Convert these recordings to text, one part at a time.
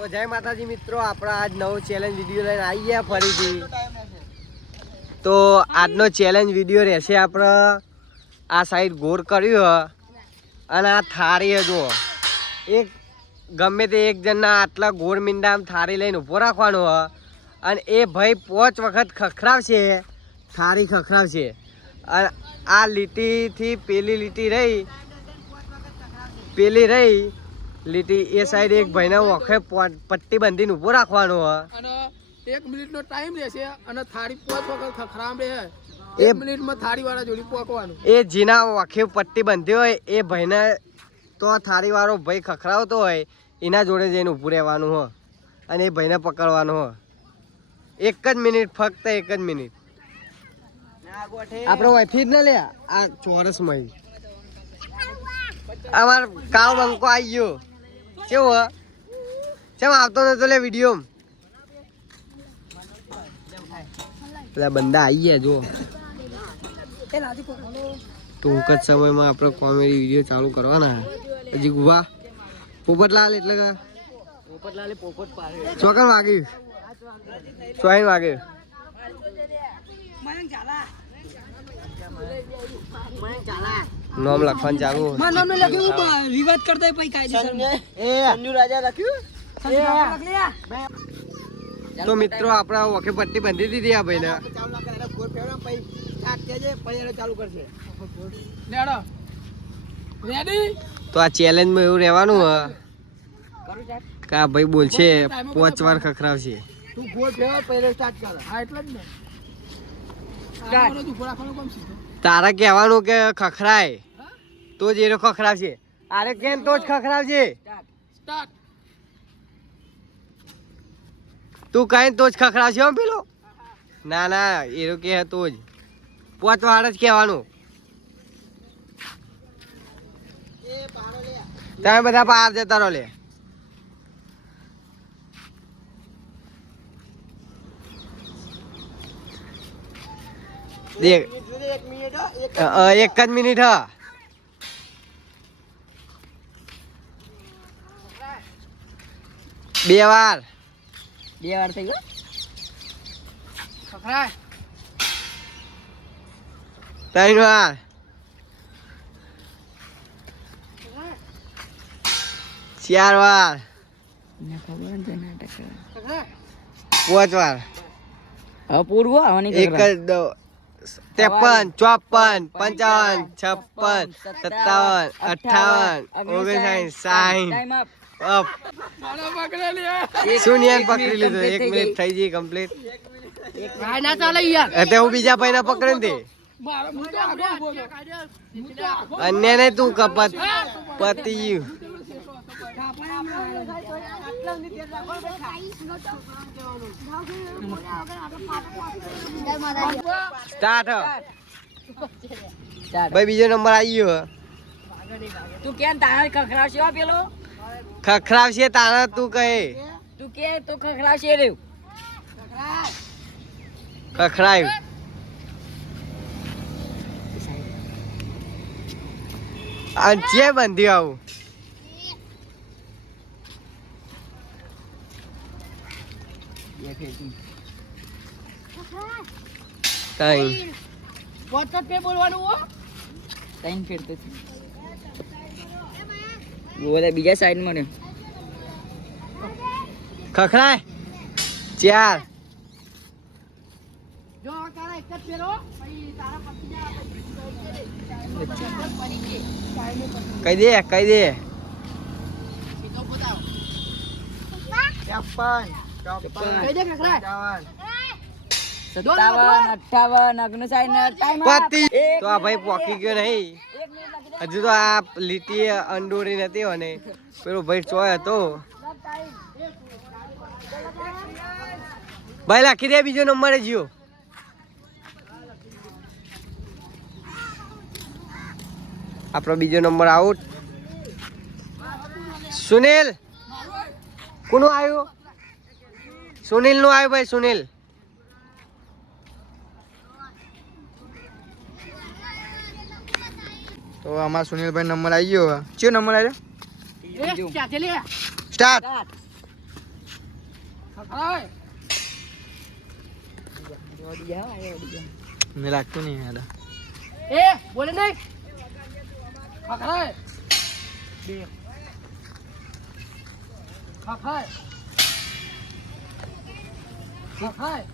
તો જય માતાજી મિત્રો, આપણા આજ નવો ચેલેન્જ વિડીયો લઈને આવી ગયા ફરીથી. તો આજનો ચેલેન્જ વિડીયો રહેશે આપણે આ સાઈડ ગોળ કર્યું અને આ થાળી જુઓ, એક ગમે તે એક જણના આટલા ગોળ મીંડામાં થાળી લઈને ઊભો રાખવાનો અને એ ભાઈ 5 વખત ખખડાવશે, થાળી ખખડાવશે અને આ લીટીથી પેલી લીટી રહી, પેલી રહી લીટી એ સાઈડ એક ભાઈના ઓખે પટ્ટી બાંધીને ઊભો રાખવાનો અને 1 મિનિટનો ટાઈમ રહેશે અને થાળી 5 વખત ખખડામ રહે. 1 મિનિટમાં થાળી વાળા જોડી પોકવાનું. એ જેના ઓખે પટ્ટી બાંધી હોય એ ભાઈને તો થાળી વાળો ભાઈ ખખડાવતો હોય એના જોડે જઈને ઊભું રહેવાનું હો અને એ ભાઈને પકડવાનું હો. 1 જ મિનિટ, ફક્ત 1 જ મિનિટ. આપણે વાઈફી જ ના લે આ ચોરસમાં અમાર કાવ બંકો આવી ગયો. કેવું કેમ આવતો નતો લે વિડીયો? પેલા બંદા આવી ગયા જો. ટૂંક જ સમયમાં આપણે કોમેડી વિડીયો ચાલુ કરવાના. હજી ગુવા પોપટલાલ એટલે કે પોપટલાલે પોપટ પાડે. ચોકન વાગ્યું, ચોઈન વાગ્યું. નામ લખવાનું ચાલુ. મારું નામ લખ્યું વિવાદ કરતા પછી કાયદેસર એ સંજુ રાજા લખ્યું. તો મિત્રો આપણા ઓખે પટ્ટી બાંધી દીધી આ ભાઈને. તો આ ચેલેન્જમાં એવું રહેવાનું કે આ ભાઈ બોલશે 5 વાર ખખડાવશે. તું ગોળ ફેરવ પહેલા સ્ટાર્ટ કર. હા એટલે જ ને. તારે કહેવાનું કે ખખડાય તો જ એનો ખખડાવશે. અરે કેમ તો જ ખખડાવશે. તું કઈ તો જ ખખડાવશે હો પેલો. ના ના એનો કે તો જ 5 વાર જ કહેવાનું. તમે બધા બહાર જતા રહો લે. દેખ 1 જ મિનિટ હ. બે વાર થઈ ગયો. ખખડાય 3 વાર, 4 વાર, 5 વાર. હવે પૂરું આવવાની 1 53 54 55 56 57 58 59 60. સુનિયાન પકડી લીધો. 1 મિનિટ થઈ ગઈ કમ્પ્લીટ. ના ચાલે યાર. તે હું બીજા ભાઈને પકડે ને અન્ય ને તું કપત પતી ગયું. સ્ટાર્ટ. ભાઈ બીજો નંબર આવી ગયો. તું કેમ તારે ખખડાવશે હો પેલો? ખખડાવશે તારા તું કહે. તું કે તો ખખડાવશે રે. ખખડાયું. અને જે બંધી આવું કઈ વોટ્સએપ પે બોલવાનું હો. ટાઈમ ફેરતો છે. બોલે બીજા સાઈડ માં ખખડાય 4. જો તારા એક જ ફેરો પછી તારા પતી જાય. કહી દે કહી દે. 56 કઈ દે ખખડાય. 57 58 અગ્નો સાઈડ ટાઈમ પતિ. તો આ ભાઈ પોકી ગયો નહીં. હજુ તો આ લીટી અંડોરી નથી અને પેલો ભાઈ ચોય હતો. ભાઈ લખી દે બીજો નંબર જીઓ. આપણો બીજો નંબર આઉટ. સુનિલ કોનું આવ્યું? સુનિલ નું આવ્યું ભાઈ. સુનિલ તો આમાં સુનિલભાઈ નંબર આવી ગયો. કયો નંબર આવ્યો? ક્યાંથી લે? સ્ટાર્ટ. ખખડાય. મને લાગતું નહીં યાર. એ બોલે નહીં. ખખડાય. ખખડાય. ખખડાય.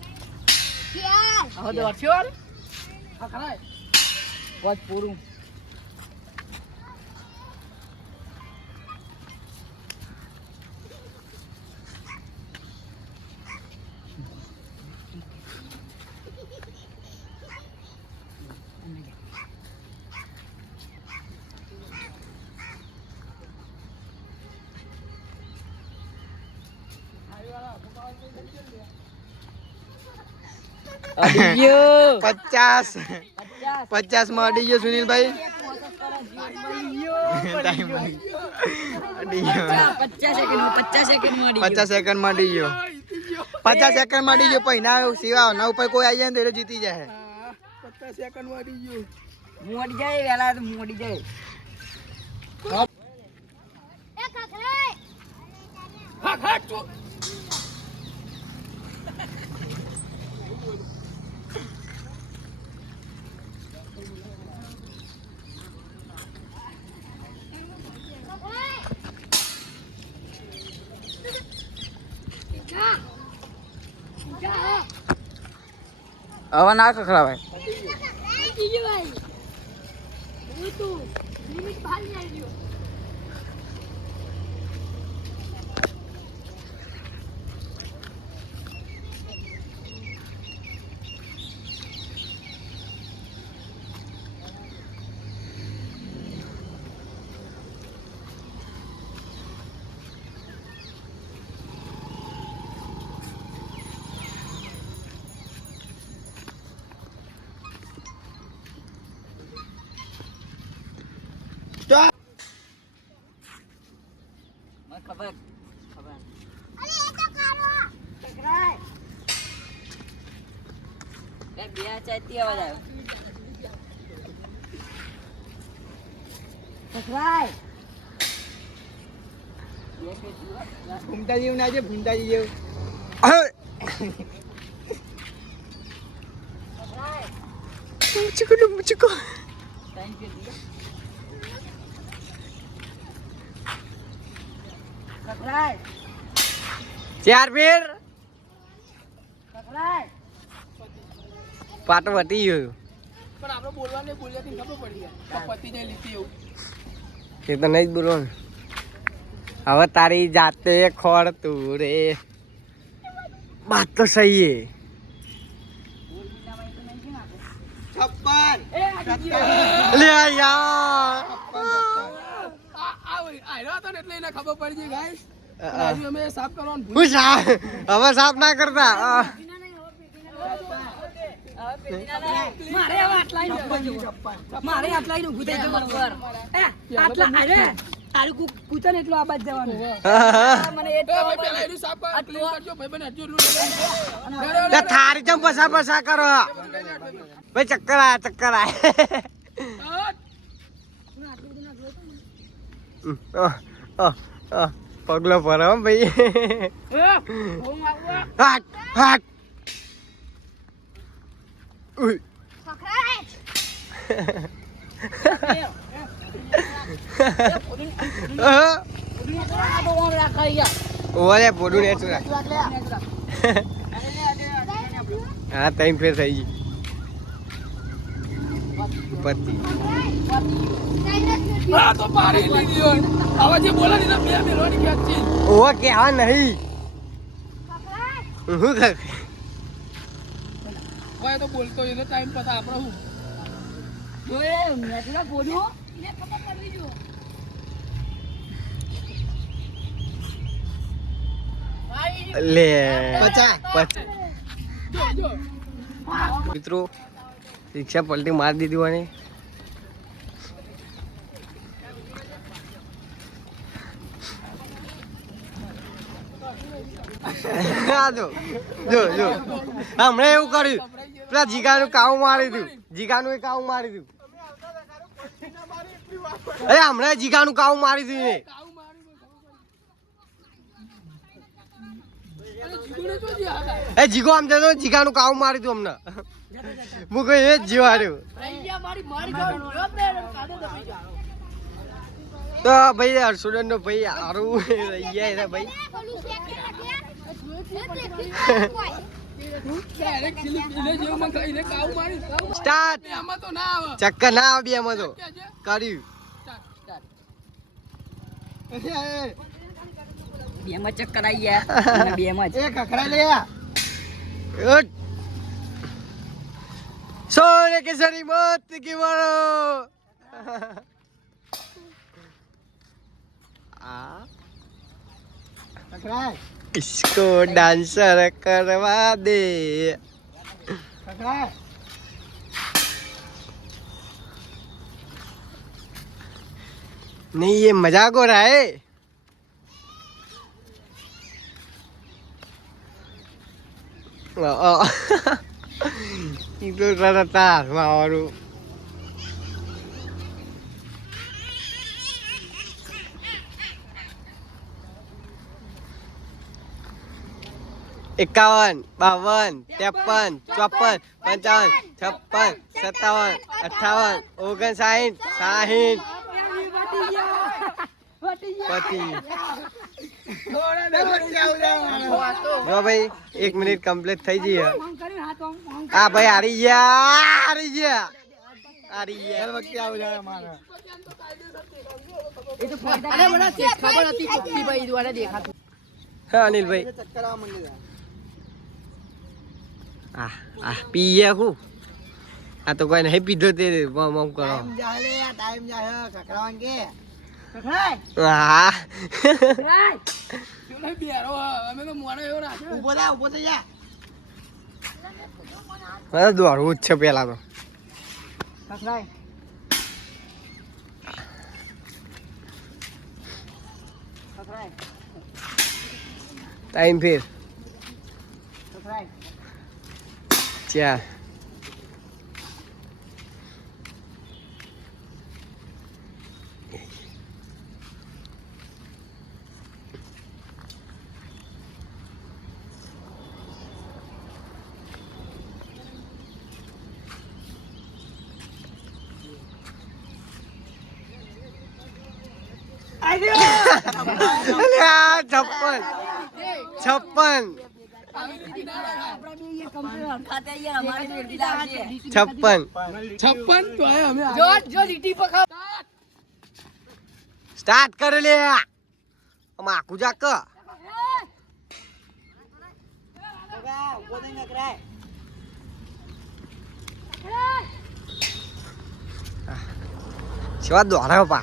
હવે દોડશો વાળ? ખખડાય. વોચ પૂરું. અડી ગયો. 50 50. 50 માં અડી ગયો સુનિલભાઈ. ટાઈમ અડી ગયો. 50 સેકન્ડમાં 50 સેકન્ડ માં અડી ગયો. 50 સેકન્ડ માં અડી ગયો. પૈના સિવા ના ઉપર કોઈ આવી જાય ને તો એ જીતી જાય. 50 સેકન્ડ માં અડી ગયું. હું અડી જાય વેલા તો હું અડી જાય. ખખડ ચૂપ. હવે ના ખખડાવાય. મને ખબર. ખખડાય. બે ચાતી અવાજ આવ્યો. ખખડાય. ભૂમતા જેવું ના છે. ભૂમતા જેવું. મુચકો. Thank you, dear. ખખડાય. 4 ફેર ખખડાય. પાટો વટી ગયો. પણ આપણે બોલવાને બોલ્યા ખબર પડી ગયા પતિ ને લીધી એવું. એ તો નહીં જ બોલવાનું. હવે તારી જાતે ખોડ તું રે. બાત તો સહી હે. 56 લે યાર. આયરો હતો ને એટલે એને ખબર પડી ગઈ ગાઈસ. હજુ અમે સાફ કરવાનું ભૂલ. હું સાફ હવે સાફ ના કરતા. મારે હવે આટલા મારે આટલા નું ગુતે બરોબર. આટલા અરે તારું કૂચન એટલો આબાદ જવાનું. મને એ ભાઈ પેલા એનું સાફ કર ક્લીન કરજો ભાઈ બને હજુ એટલું લે થારી ચમ પસા પસા કરો ભાઈ. ચક્કર આય. પગલો ભરો ભાઈ. હાટ હાટ. ઉય. ઓલે પોડું ને ચુરા. હા 3 ફેર થઈ ગઈ. પતિ હા તો પાડી લીધી. હવે જે બોલે ને બે મેલોની ક્યાં છે. ઓ કેવા નહીં. હું કર ભાઈ તો બોલતો એનો ટાઈમ પતા આપણે હું જોયે મેટલા બોલું લે 50 જો મિત્રો રિક્ષા પલટી મારી દીધી મને. જો હમણાં એવું કર્યું. પેલા જીગાનું કાઉ મારી દીધું. જીગાનું એ કાઉ મારી દીધું. અરે હમણાં જીગાનું કાઉ મારી દીધું. જીગુને તો જે હતા. એ જીગો આમ જતો જીગાનું કામ મારી તું અમને હું કોઈ એ જ જીવાડ્યું તો ભાઈ હર્ષુડન નો ભાઈ હારું રહી ગયા છે ભાઈ ડાયરેક્ટ સ્લીપ એને જેવું મને કહીને કાવ મારી સ્ટાર્ટ આમાં તો ના આવે ચક્કર ના આવે બે એમાં તો કર્યું બે માં ચક્કર આવી ગયા બે માં જ ઉઠ. સોને કેસરી મત की मारो इसको डांसर करवा दे नहीं ये मजाक हो रहा है itu rata mau एकावन बावन 53 54 55 56 57 58 59 60 पति જો ભાઈ 1 મિનિટ કમ્પ્લીટ થઈ ગઈ આ ભાઈ હારી ગયા હા અનિલભાઈ આ પીએ હું આ તો કોઈ નહીં પીધો તે મમ કરો હા બેરો અમે તો મોડો એવો રાખ્યો મને દોડવું જ છે પેલા તો टाइम फिर 4 56 56 તો આય અમે જો લીટી પખાવ स्टार्ट कर ले हम आकू जाक शिवा द्वारा पा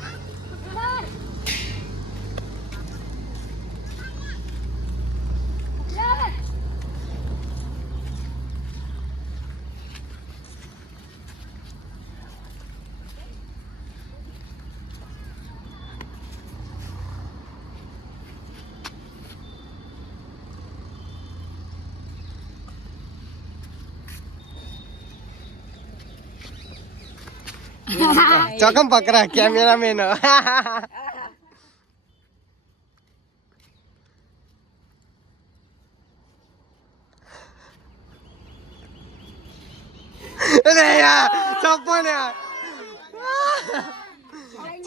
चौकम पकड़ा कैमरा मैन अरे यार 56 यार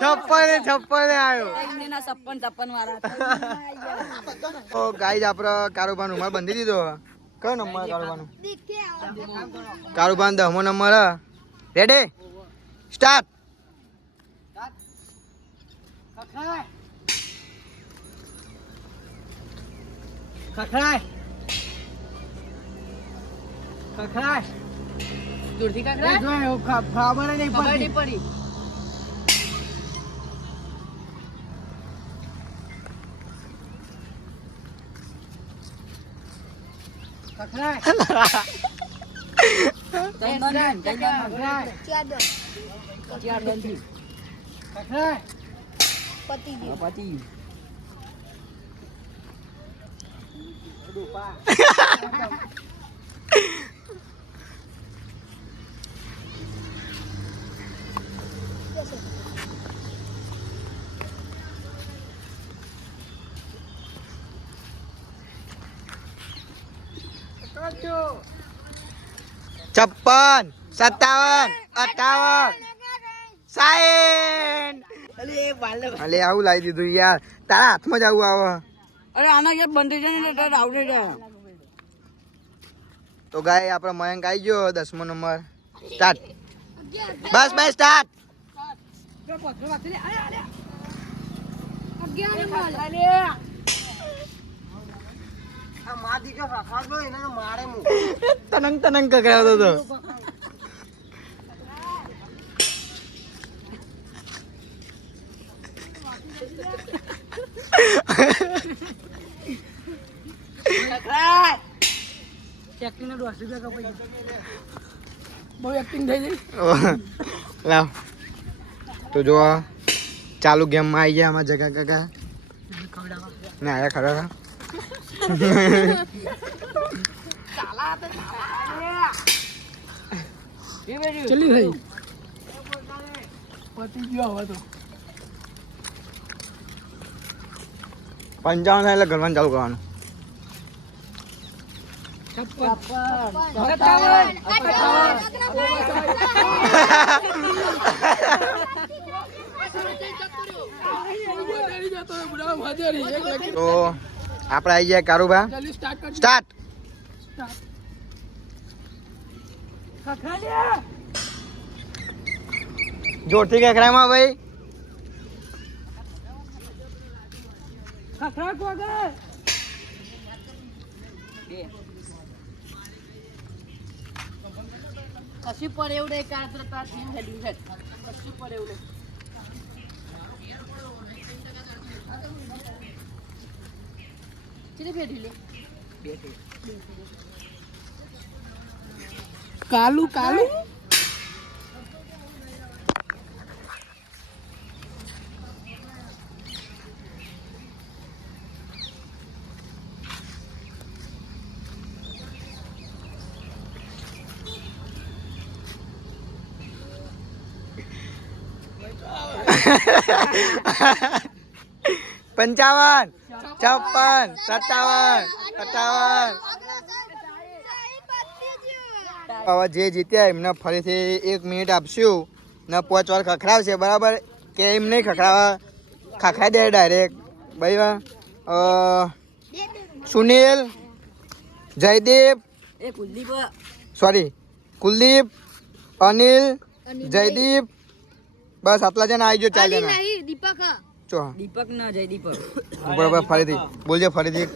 56 आयो એના 56 વાળા તો ગાઈઝ આપણે કારોબાર નંબર બંધી દીધો કયો નંબર કારોબારનો કારોબાર 10મો નંબર રેડી સ્ટાર્ટ દૂરથી કાકરા ખબર નહીં પડી પતિ 56 57 58 60 અલે આવું લાવી દીધું યાર તારા હાથમાં જ આવું આવે અરે આના કે બંધ થઈ જાય ને એટલે આવડે જાય તો ગાય આપણો મયંક આવી ગયો 10મો નંબર સ્ટાર્ટ બસ બસ સ્ટાર્ટ તનંગ તનંગ કકડાવતો તો બહુ એક્ટિંગ થઈ ગઈ. લાવ તો જો ચાલુ ગેમમાં આવી ગયા આમાં જગા કાકા ને આયા ખરા ચલી થઈ પતી ગયો હવે તો 55 થાય એટલે ગરવાનું ચાલુ કરવાનું તો આપણે આવી ગયા કારુબા જલ્દી સ્ટાર્ટ કર. સ્ટાર્ટ જોરથી કકડામાં ભાઈ કશું પર એવું નહીં કાતર તાર થઈને હેડ્યું છે કશું પર એવું નહીં ચીલી બેઠી લે કાલુ કાલુ પંચાવન 56 57 58 હવે જે જીત્યા એમને ફરીથી 1 મિનિટ આપશું ને 5 વાર ખખડાવશે બરાબર કે એમ નહીં ખખડાવા ખખડાઈ દે ડાયરેક્ટ ભાઈ સુનિલ જયદીપ એ કુલદીપ સોરી કુલદીપ અનિલ જયદીપ બસ આટલા જણા આવી ગયો 4 જણા દીપક ચો દીપક ના જય દીપક બરાબર ફરીથી બોલજો ફરીથી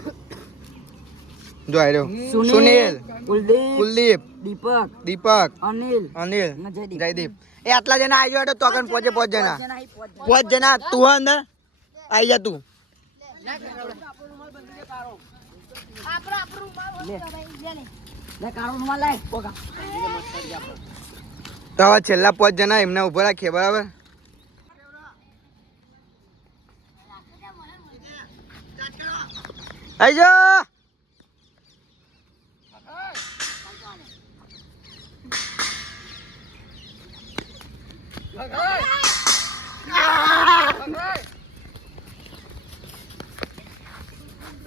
જો આવ્યો સુનિલ કુલદીપ કુલદીપ દીપક દીપક અનિલ અનિલ ને જયદીપ જયદીપ એ આટલા જણા આવી ગયો તો કન પહોંચે 5 જણા જણા અહીં પહોંચ 5 જણા તું અંદર આવી જા તું લે કાળો રૂમાલ લાય પોકા તો હવે છેલ્લા 5 જણા એમને ઉભા રાખીએ બરાબર આવી જા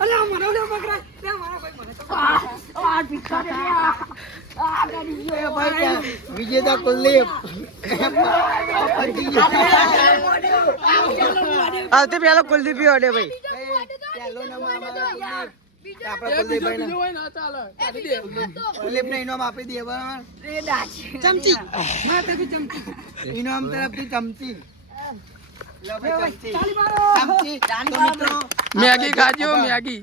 અલે મને લે પકડા લે મારા ભાઈ મને તો આ પીછા દે આ ગાડી ગયો ભાઈ વિજેતા કુલદીપ આવતે પેલો કુલદીપ ઓડે ભાઈ આપણા કુલદીપભાઈ બીજો હોય ને ચાલે કાઢી દે. કુલદીપ ને ઇનામ આપી દે બરાબર રે ડાચ ચમચી માથેથી ચમચી ઇનામ તરફથી ચમચી લો ભાઈ ચમચી તો મિત્રો મેગી ખાજો મેગી.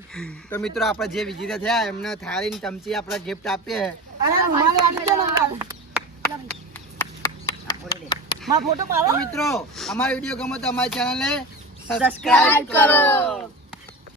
તો મિત્રો આપણે જે વિજેતા થયા એમને થાળી ને ચમચી આપણે ગિફ્ટ આપીએ અરે રૂમાલ વાળી દે ને માં ફોટો પાડો તો મિત્રો અમારો વિડીયો ગમે તો અમારી ચેનલને સબસ્ક્રાઇબ કરો